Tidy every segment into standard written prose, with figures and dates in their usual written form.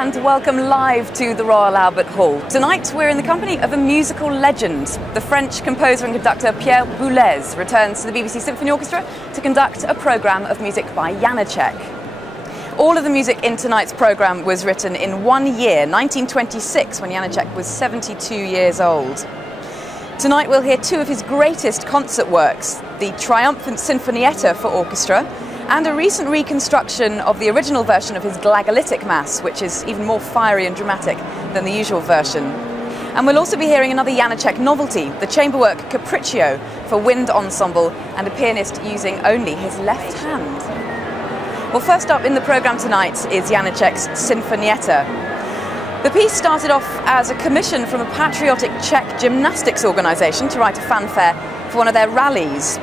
and welcome live to the Royal Albert Hall. Tonight we're in the company of a musical legend. The French composer and conductor Pierre Boulez returns to the BBC Symphony Orchestra to conduct a programme of music by Janáček. All of the music in tonight's programme was written in 1 year, 1926, when Janáček was 72 years old. Tonight we'll hear two of his greatest concert works, the triumphant Sinfonietta for orchestra and a recent reconstruction of the original version of his Glagolitic Mass, which is even more fiery and dramatic than the usual version. And we'll also be hearing another Janáček novelty, the chamber work Capriccio for wind ensemble and a pianist using only his left hand. Well, first up in the programme tonight is Janáček's Sinfonietta. The piece started off as a commission from a patriotic Czech gymnastics organisation to write a fanfare for one of their rallies.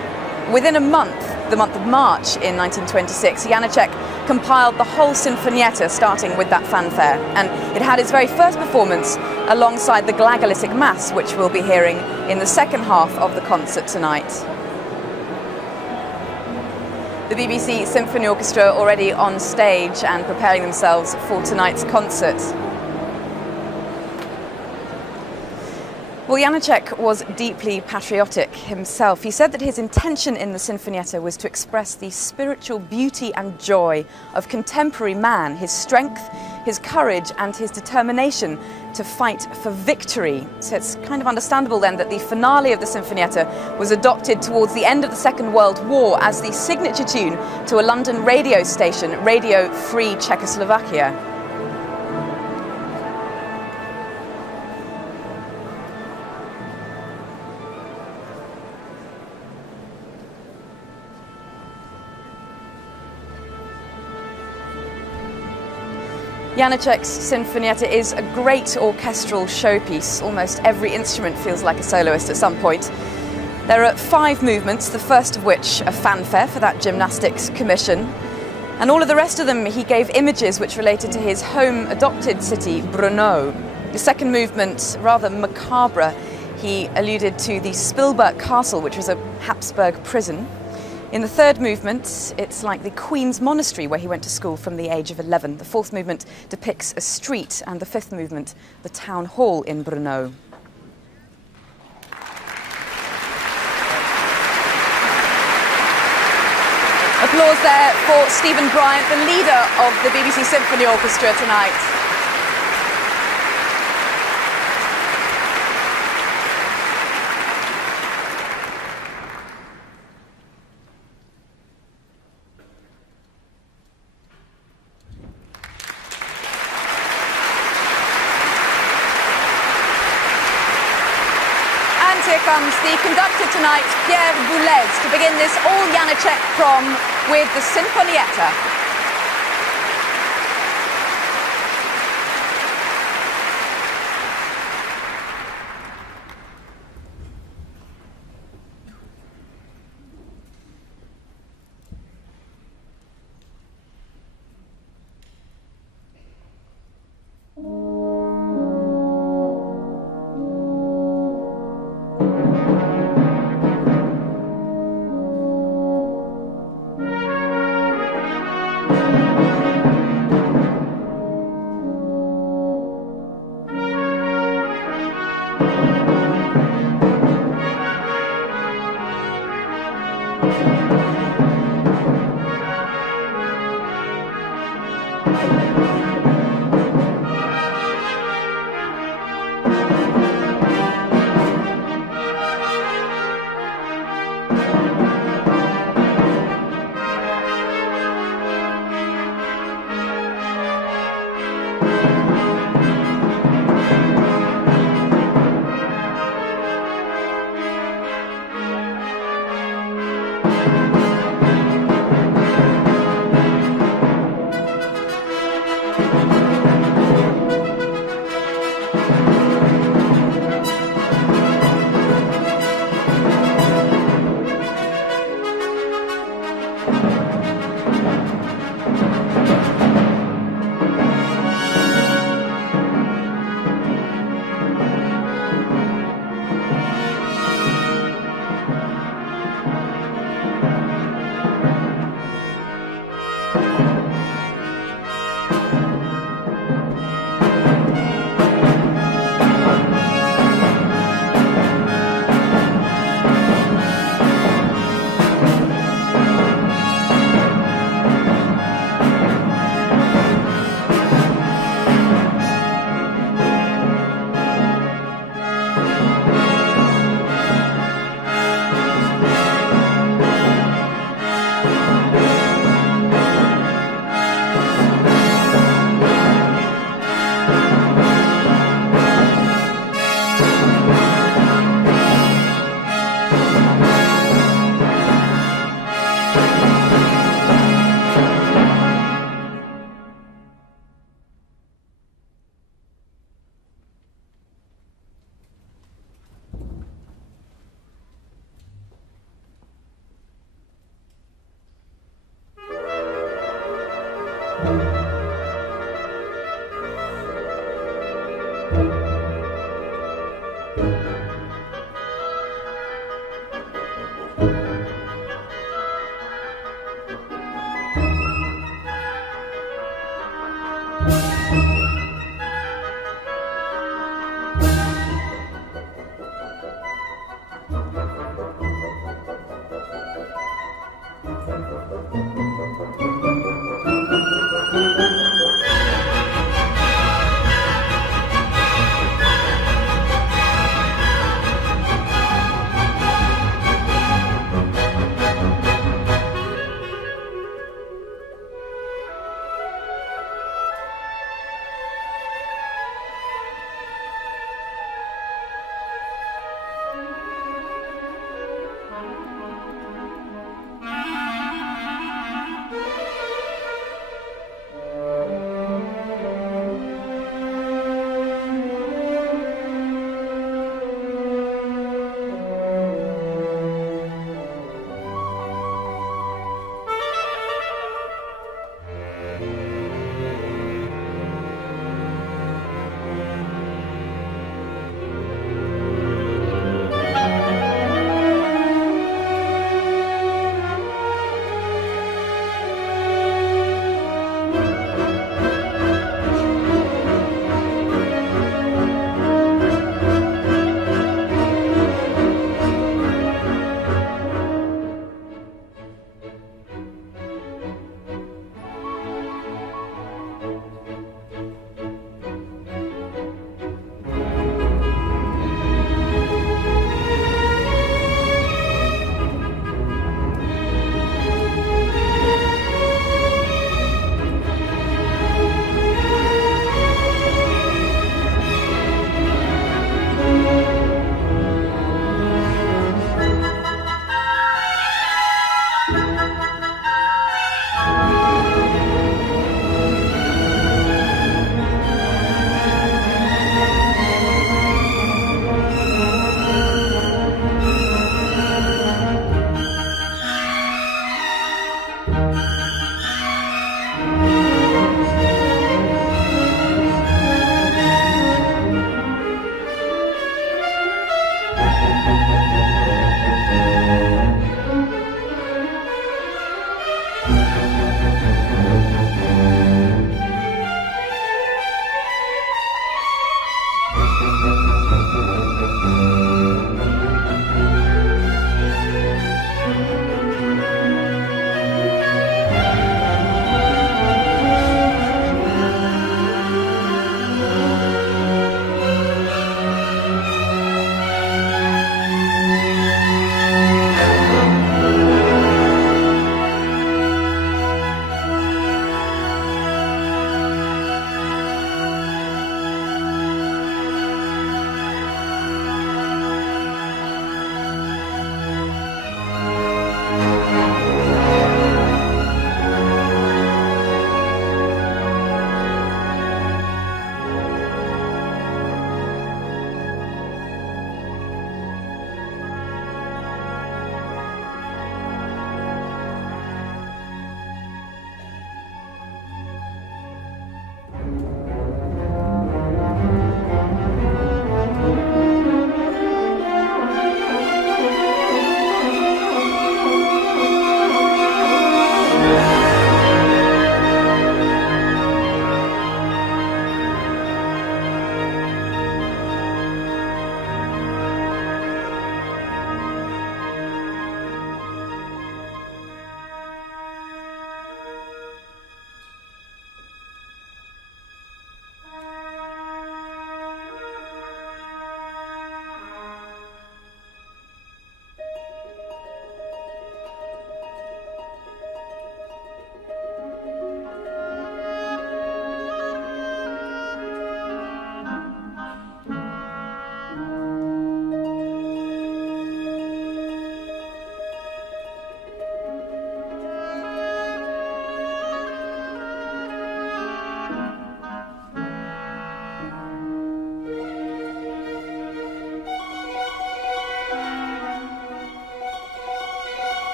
Within a month, the month of March in 1926, Janáček compiled the whole Sinfonietta starting with that fanfare, and it had its very first performance alongside the Glagolitic Mass, which we'll be hearing in the second half of the concert tonight. The BBC Symphony Orchestra already on stage and preparing themselves for tonight's concert. Well, Janáček was deeply patriotic himself. He said that his intention in the Sinfonietta was to express the spiritual beauty and joy of contemporary man, his strength, his courage and his determination to fight for victory. So it's kind of understandable then that the finale of the Sinfonietta was adopted towards the end of the Second World War as the signature tune to a London radio station, Radio Free Czechoslovakia. Janáček's Sinfonietta is a great orchestral showpiece. Almost every instrument feels like a soloist at some point. There are 5 movements, the first of which a fanfare for that gymnastics commission. And all of the rest of them he gave images which related to his home adopted city, Brno. The second movement, rather macabre, he alluded to the Spilberg Castle, which was a Habsburg prison. In the third movement, it's like the Queen's Monastery where he went to school from the age of 11. The fourth movement depicts a street, and the fifth movement, the town hall in Brno. Applause there for Stephen Bryant, the leader of the BBC Symphony Orchestra tonight. Here comes the conductor tonight, Pierre Boulez, to begin this all Janáček prom with the Sinfonietta.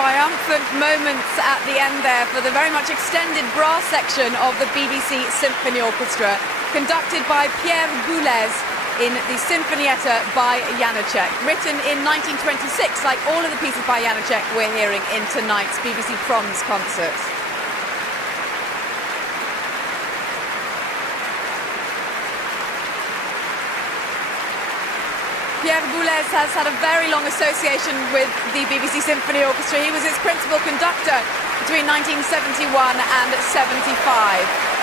triumphant moments at the end there for the very much extended brass section of the BBC Symphony Orchestra, conducted by Pierre Boulez in the Sinfonietta by Janáček. Written in 1926, like all of the pieces by Janáček we're hearing in tonight's BBC Proms concert. Pierre Boulez has had a very long association with the BBC Symphony Orchestra. He was its principal conductor between 1971 and 75.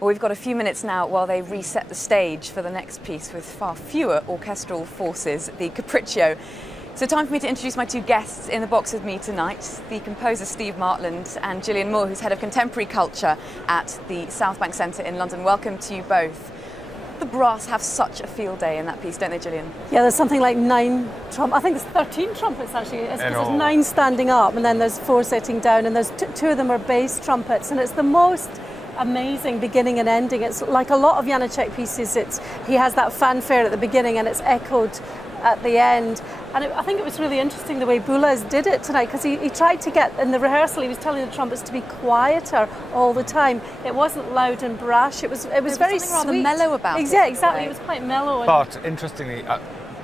Well, we've got a few minutes now while they reset the stage for the next piece with far fewer orchestral forces, the Capriccio. So time for me to introduce my two guests in the box with me tonight, the composer Steve Martland and Gillian Moore, who's head of contemporary culture at the South Bank Centre in London. Welcome to you both. The brass have such a field day in that piece, don't they, Gillian? Yeah, there's something like 9 trumpets. I think there's 13 trumpets actually. There's 9 standing up, and then there's 4 sitting down, and there's 2 of them are bass trumpets, and it's the most amazing beginning and ending. It's like a lot of Janáček pieces. He has that fanfare at the beginning, and it's echoed at the end. And I think it was really interesting the way Boulez did it tonight, because he tried to get, in the rehearsal, he was telling the trumpets to be quieter all the time. It wasn't loud and brash. It was very sweet. Rather mellow about it. Exactly. It was quite mellow. But interestingly,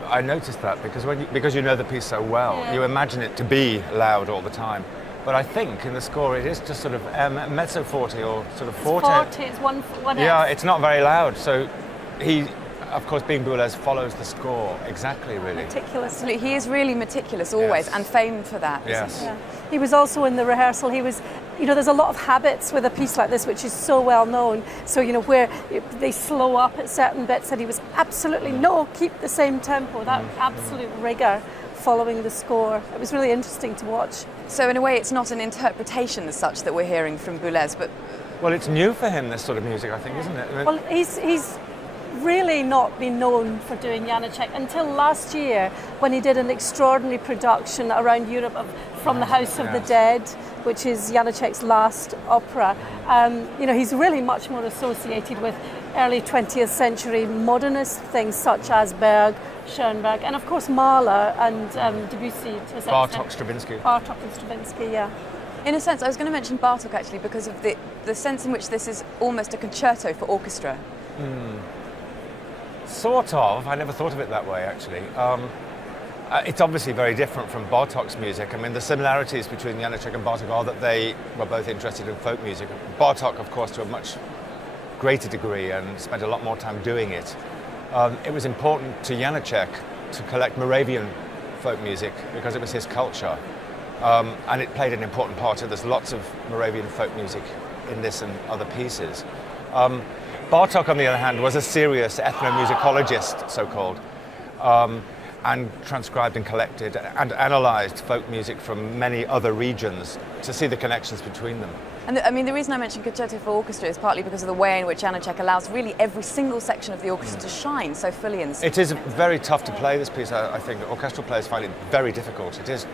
I noticed that because you know the piece so well, you imagine it to be loud all the time. But I think in the score it is just sort of mezzo forte or sort of forte. It's one Yeah, it's not very loud. So he, of course, being Boulez, follows the score exactly, really. Meticulous. Absolutely. He is really meticulous always, and famed for that. Yes. Yeah. He was also in the rehearsal. He was, there's a lot of habits with a piece like this, which is so well known. So, where they slow up at certain bits, and he was absolutely, no, keep the same tempo, that absolute rigour following the score. It was really interesting to watch. So in a way it's not an interpretation as such that we're hearing from Boulez, but... Well, it's new for him, this sort of music, I think, isn't it? Well, he's really not been known for doing Janáček until last year, when he did an extraordinary production around Europe of From the House of the Dead, which is Janáček's last opera. He's really much more associated with early 20th century modernist things such as Berg, Schoenberg, and of course Mahler and Debussy. Bartók, Stravinsky. Bartók and Stravinsky, yeah. In a sense, I was going to mention Bartók actually because of the sense in which this is almost a concerto for orchestra. Sort of. I never thought of it that way, actually. It's obviously very different from Bartók's music. I mean, the similarities between Janáček and Bartók are that they were both interested in folk music. Bartók, of course, to a much greater degree, and spent a lot more time doing it. It was important to Janáček to collect Moravian folk music because it was his culture, and it played an important part. So there's lots of Moravian folk music in this and other pieces. Bartók, on the other hand, was a serious ethnomusicologist, so-called, and transcribed and collected and analysed folk music from many other regions to see the connections between them. And the reason I mentioned concerto for orchestra is partly because of the way in which Janáček allows really every single section of the orchestra to shine so fully in the score. It is very tough to play this piece, I think. Orchestral players find it very difficult. It is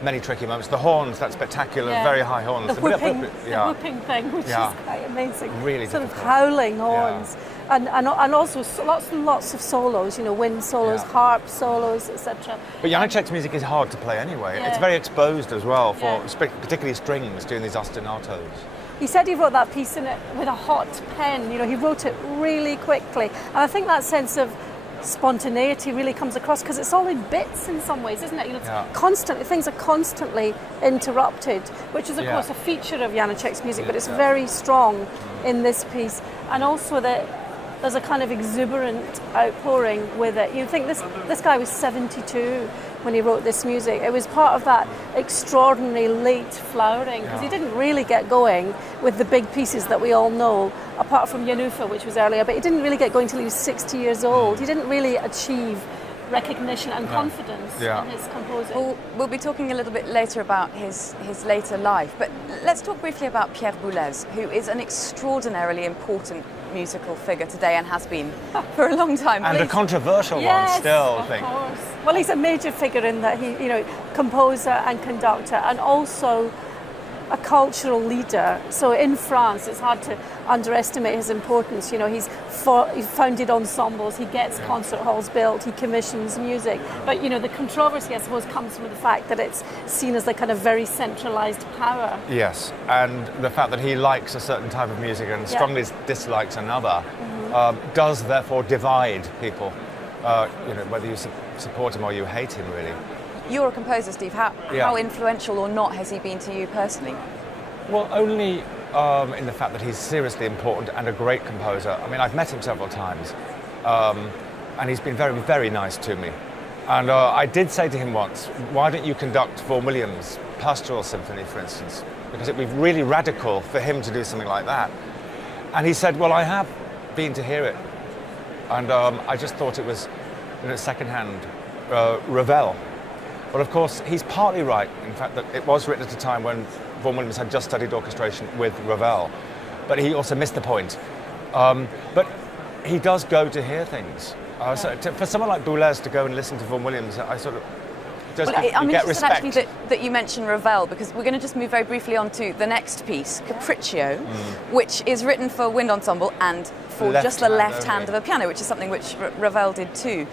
many tricky moments. The horns, that spectacular, very high horns. The whooping thing, which is quite amazing. Really sort difficult. Of howling horns. Yeah. And also lots and lots of solos, wind solos, harp solos, etc. But Janáček's music is hard to play anyway. Yeah. It's very exposed as well, for particularly strings, doing these ostinatos. He said he wrote that piece in it with a hot pen. He wrote it really quickly. And I think that sense of spontaneity really comes across because it's all in bits in some ways, isn't it? It's constantly, things are constantly interrupted, which is of course a feature of Janáček's music, but it's very strong in this piece. And also there's a kind of exuberant outpouring with it. You think this guy was 72. when he wrote this music. It was part of that extraordinary late flowering, because he didn't really get going with the big pieces that we all know, apart from Janufa, which was earlier, but he didn't really get going till he was 60 years old. He didn't really achieve recognition and confidence in his composing. Well, we'll be talking a little bit later about his later life, but let's talk briefly about Pierre Boulez, who is an extraordinarily important musical figure today and has been for a long time. And a controversial one still, I think. Course. Well, he's a major figure in that he, composer and conductor, and also a cultural leader. So in France, it's hard to underestimate his importance. He's founded ensembles, he gets concert halls built, he commissions music. But the controversy, I suppose, comes from the fact that it's seen as a kind of very centralised power. Yes, and the fact that he likes a certain type of music and strongly dislikes another does therefore divide people. Whether you support him or you hate him, really. You're a composer, Steve. How influential or not has he been to you personally? Well, only in the fact that he's seriously important and a great composer. I mean, I've met him several times, and he's been very, very nice to me. And I did say to him once, why don't you conduct Vaughan Williams' Pastoral Symphony, for instance? Because it'd be really radical for him to do something like that. And he said, well, I have been to hear it. And I just thought it was, second-hand Ravel. But of course, he's partly right, in fact, that it was written at a time when Vaughan Williams had just studied orchestration with Ravel. But he also missed the point. But he does go to hear things. So for someone like Boulez to go and listen to Vaughan Williams, I sort of I'm get interested respect. Actually that you mentioned Ravel, because we're going to just move very briefly on to the next piece, Capriccio, which is written for wind ensemble and for just the left hand of a piano, which is something which Ravel did too.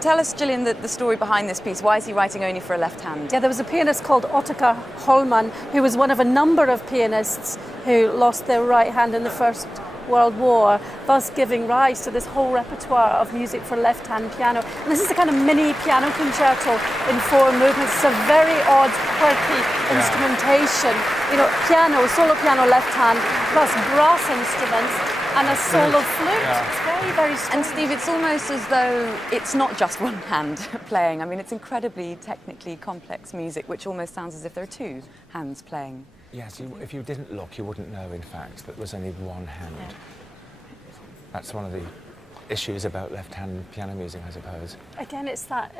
Tell us, Gillian, the story behind this piece. Why is he writing only for a left hand? Yeah, there was a pianist called Ottokar Hollmann, who was one of a number of pianists who lost their right hand in the First World War, thus giving rise to this whole repertoire of music for left-hand piano. And this is a kind of mini piano concerto in 4 movements. It's a very odd, quirky instrumentation. Piano, solo piano left hand, plus brass instruments and a solo flute. It's very, very strange. And Steve, it's almost as though it's not just one hand playing. I mean, it's incredibly technically complex music, which almost sounds as if there are 2 hands playing. Yes, if you didn't look, you wouldn't know, in fact, that there was only one hand. That's one of the issues about left-hand piano music, I suppose. Again, it's that,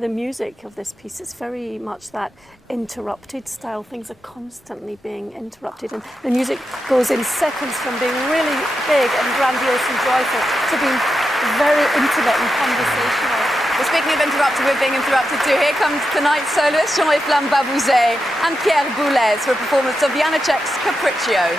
the music of this piece is very much that interrupted style. Things are constantly being interrupted, and the music goes in seconds from being really big and grandiose and joyful to being very intimate and conversational. Well, speaking of interrupted, we're being interrupted too. Here comes tonight's soloist, Jean-Efflam Bavouzet and Pierre Boulez for a performance of Janáček's Capriccio.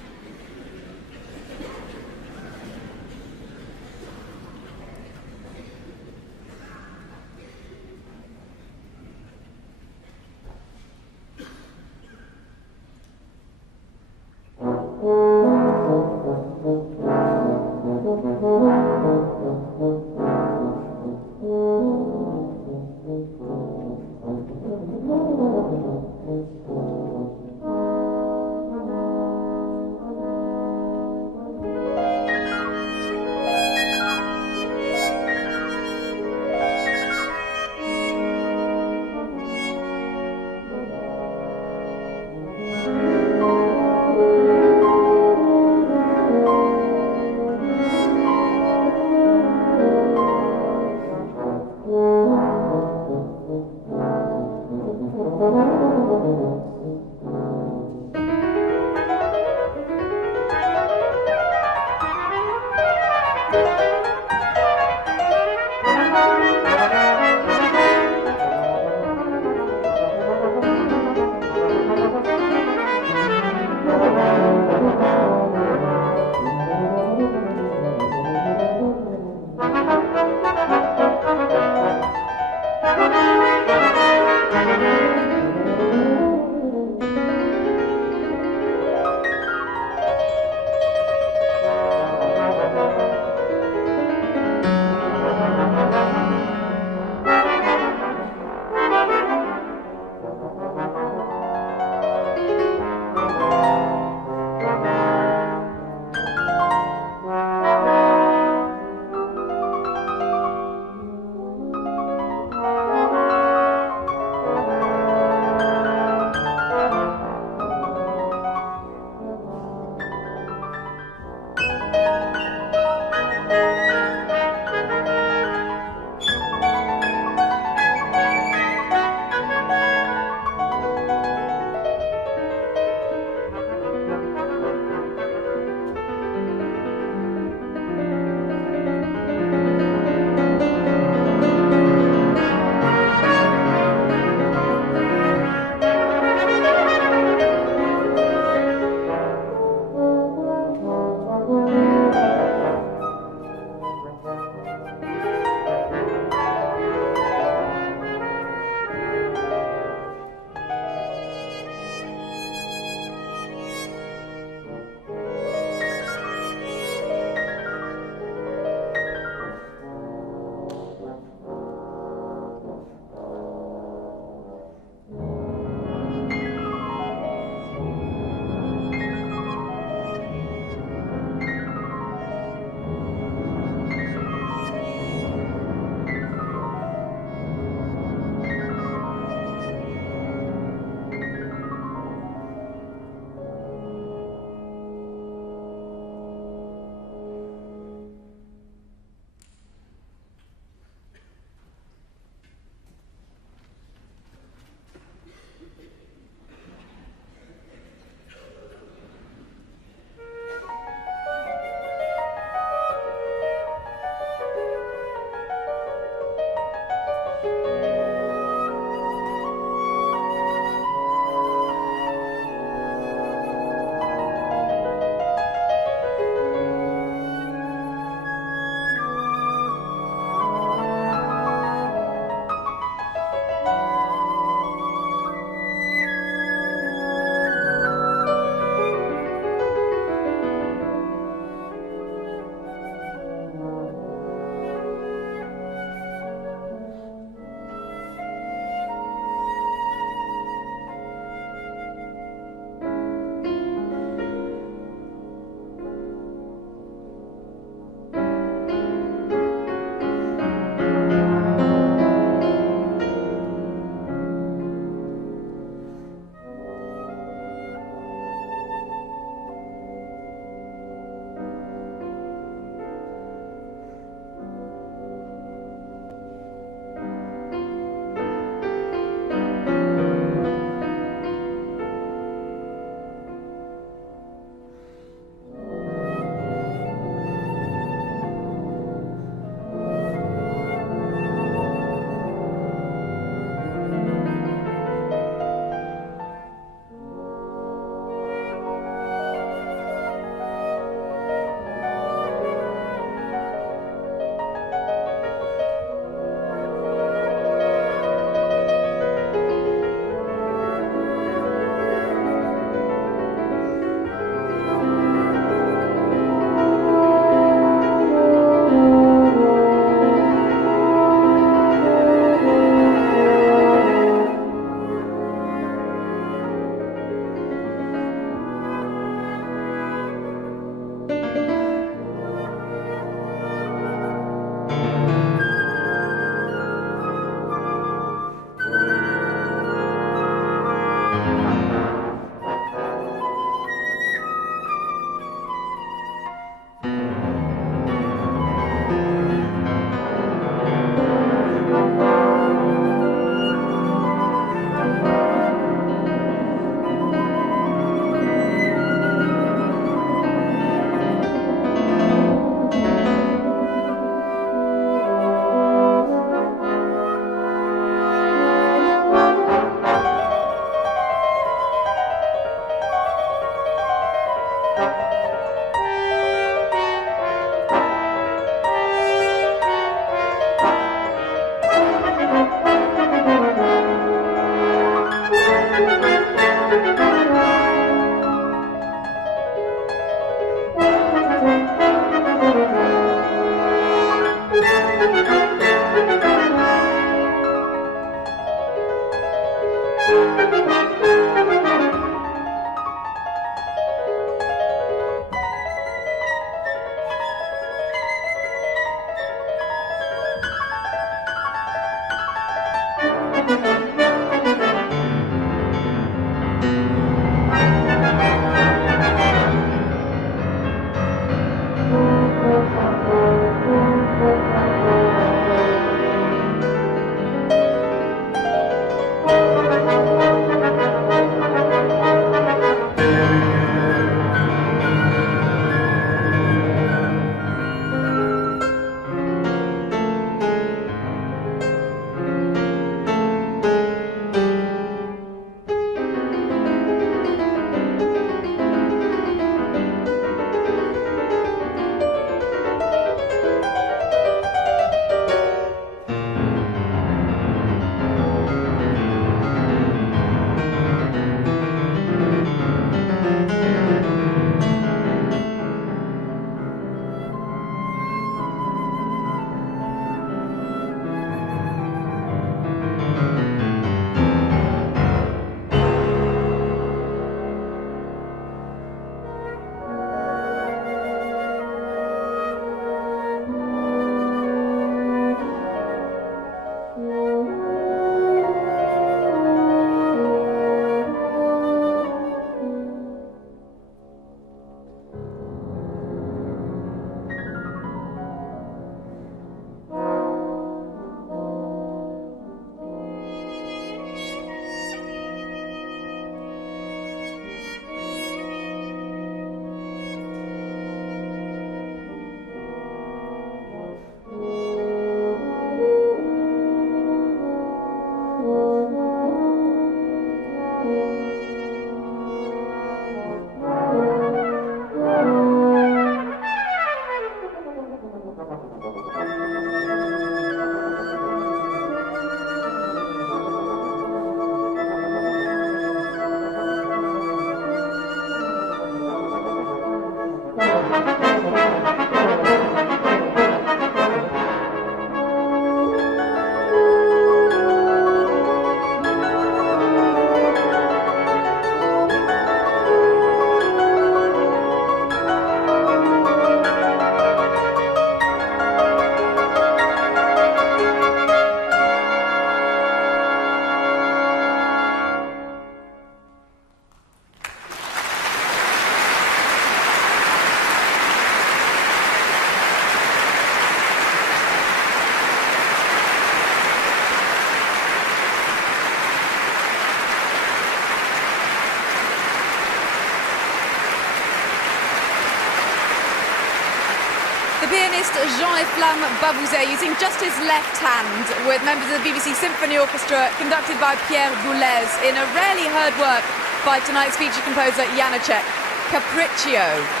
pianist Jean-Efflam Bavouzet using just his left hand with members of the BBC Symphony Orchestra conducted by Pierre Boulez in a rarely heard work by tonight's featured composer Janáček, Capriccio.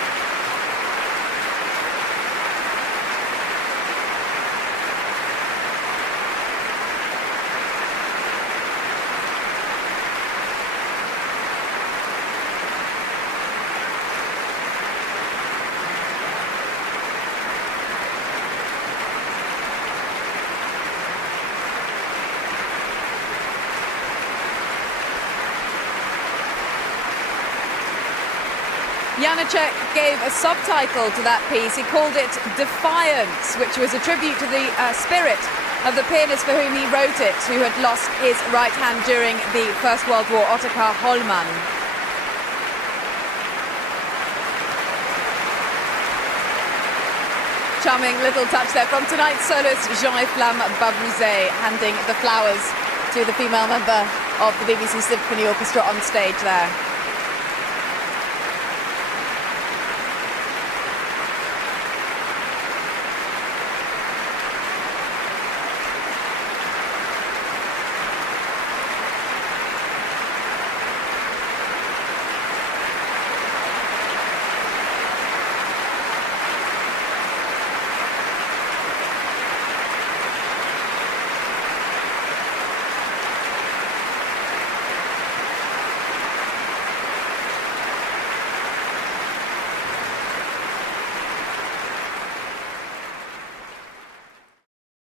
Janáček gave a subtitle to that piece. He called it Defiance, which was a tribute to the spirit of the pianist for whom he wrote it, who had lost his right hand during the First World War, Ottokar Hollmann. Charming little touch there from tonight's soloist Jean-Efflam Bavouzet, handing the flowers to the female member of the BBC Symphony Orchestra on stage there.